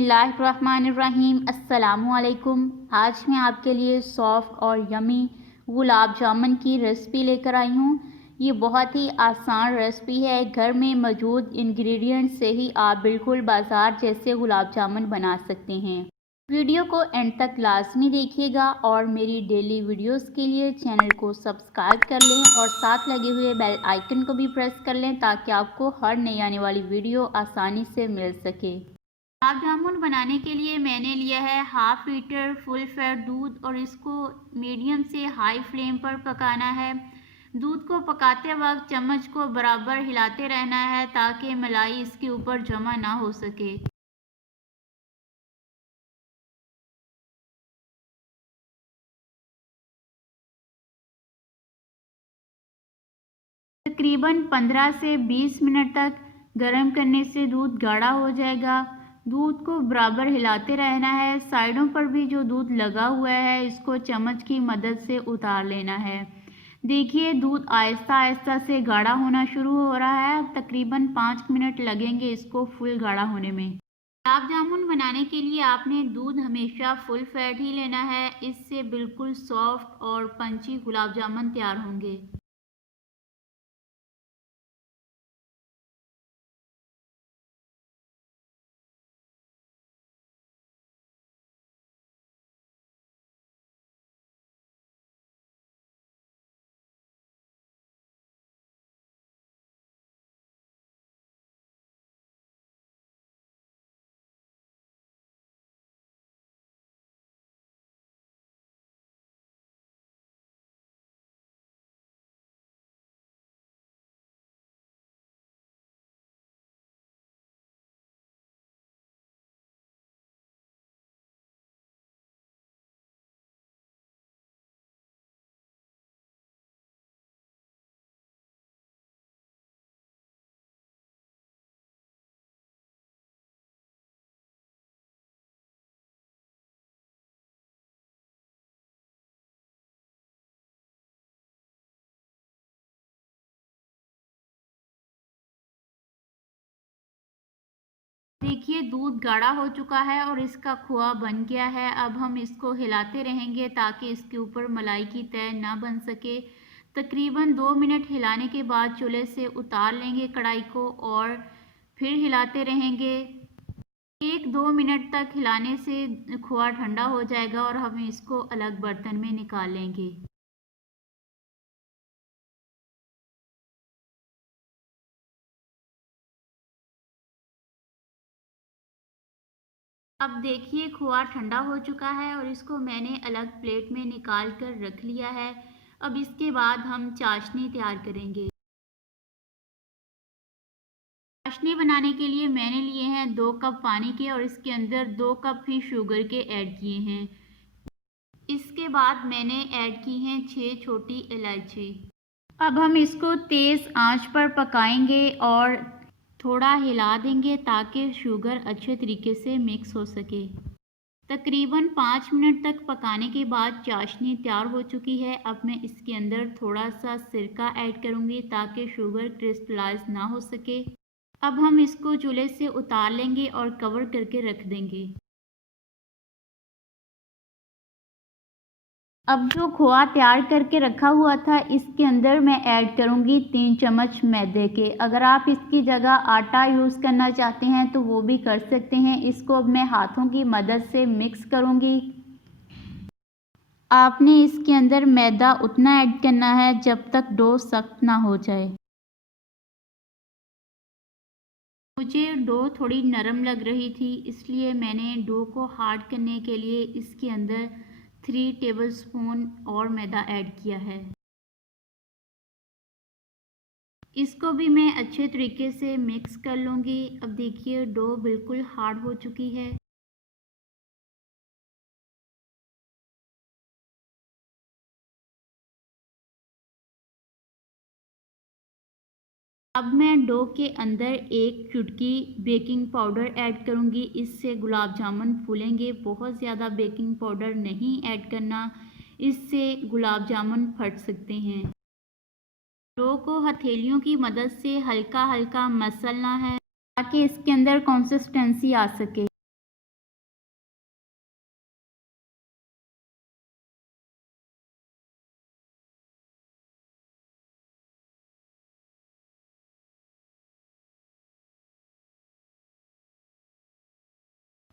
बिस्मिल्लाहिर्रहमानिर्रहीम। अस्सलामु अलैकुम। आज मैं आपके लिए सॉफ्ट और यमी गुलाब जामुन की रेसिपी लेकर आई हूँ। ये बहुत ही आसान रेसिपी है। घर में मौजूद इंग्रेडिएंट से ही आप बिल्कुल बाज़ार जैसे गुलाब जामुन बना सकते हैं। वीडियो को एंड तक लाजमी देखिएगा और मेरी डेली वीडियोस के लिए चैनल को सब्सक्राइब कर लें और साथ लगे हुए बेल आइकन को भी प्रेस कर लें ताकि आपको हर नई आने वाली वीडियो आसानी से मिल सके। गुलाब जामुन बनाने के लिए मैंने लिया है हाफ लीटर फुल फैट दूध और इसको मीडियम से हाई फ्लेम पर पकाना है। दूध को पकाते वक्त चम्मच को बराबर हिलाते रहना है ताकि मलाई इसके ऊपर जमा ना हो सके। तकरीबन 15 से 20 मिनट तक गर्म करने से दूध गाढ़ा हो जाएगा। दूध को बराबर हिलाते रहना है। साइडों पर भी जो दूध लगा हुआ है इसको चम्मच की मदद से उतार लेना है। देखिए दूध आहिस्ता आहिस्ता से गाढ़ा होना शुरू हो रहा है। तकरीबन 5 मिनट लगेंगे इसको फुल गाढ़ा होने में। गुलाब जामुन बनाने के लिए आपने दूध हमेशा फुल फैट ही लेना है। इससे बिल्कुल सॉफ्ट और पंची गुलाब जामुन तैयार होंगे। देखिए दूध गाढ़ा हो चुका है और इसका खोआ बन गया है। अब हम इसको हिलाते रहेंगे ताकि इसके ऊपर मलाई की तह ना बन सके। तकरीबन 2 मिनट हिलाने के बाद चूल्हे से उतार लेंगे कढ़ाई को और फिर हिलाते रहेंगे। 1-2 मिनट तक हिलाने से खोआ ठंडा हो जाएगा और हम इसको अलग बर्तन में निकाल लेंगे। अब देखिए खोआ ठंडा हो चुका है और इसको मैंने अलग प्लेट में निकाल कर रख लिया है। अब इसके बाद हम चाशनी तैयार करेंगे। चाशनी बनाने के लिए मैंने लिए हैं 2 कप पानी के और इसके अंदर 2 कप ही शुगर के ऐड किए हैं। इसके बाद मैंने ऐड की हैं 6 छोटी इलायची। अब हम इसको तेज़ आंच पर पकाएंगे और थोड़ा हिला देंगे ताकि शुगर अच्छे तरीके से मिक्स हो सके। तकरीबन 5 मिनट तक पकाने के बाद चाशनी तैयार हो चुकी है। अब मैं इसके अंदर थोड़ा सा सिरका ऐड करूँगी ताकि शुगर क्रिस्टलाइज ना हो सके। अब हम इसको चूल्हे से उतार लेंगे और कवर करके रख देंगे। अब जो खोआ तैयार करके रखा हुआ था इसके अंदर मैं ऐड करूँगी 3 चम्मच मैदे के। अगर आप इसकी जगह आटा यूज़ करना चाहते हैं तो वो भी कर सकते हैं। इसको अब मैं हाथों की मदद से मिक्स करूँगी। आपने इसके अंदर मैदा उतना ऐड करना है जब तक डो सख्त ना हो जाए। मुझे डो थोड़ी नरम लग रही थी इसलिए मैंने डो को हार्ड करने के लिए इसके अंदर 3 टेबलस्पून और मैदा ऐड किया है। इसको भी मैं अच्छे तरीके से मिक्स कर लूँगी। अब देखिए डो बिल्कुल हार्ड हो चुकी है। अब मैं डो के अंदर 1 चुटकी बेकिंग पाउडर ऐड करूँगी। इससे गुलाब जामुन फूलेंगे। बहुत ज़्यादा बेकिंग पाउडर नहीं ऐड करना, इससे गुलाब जामुन फट सकते हैं। डो को हथेलियों की मदद से हल्का हल्का मसलना है ताकि इसके अंदर कंसिस्टेंसी आ सके।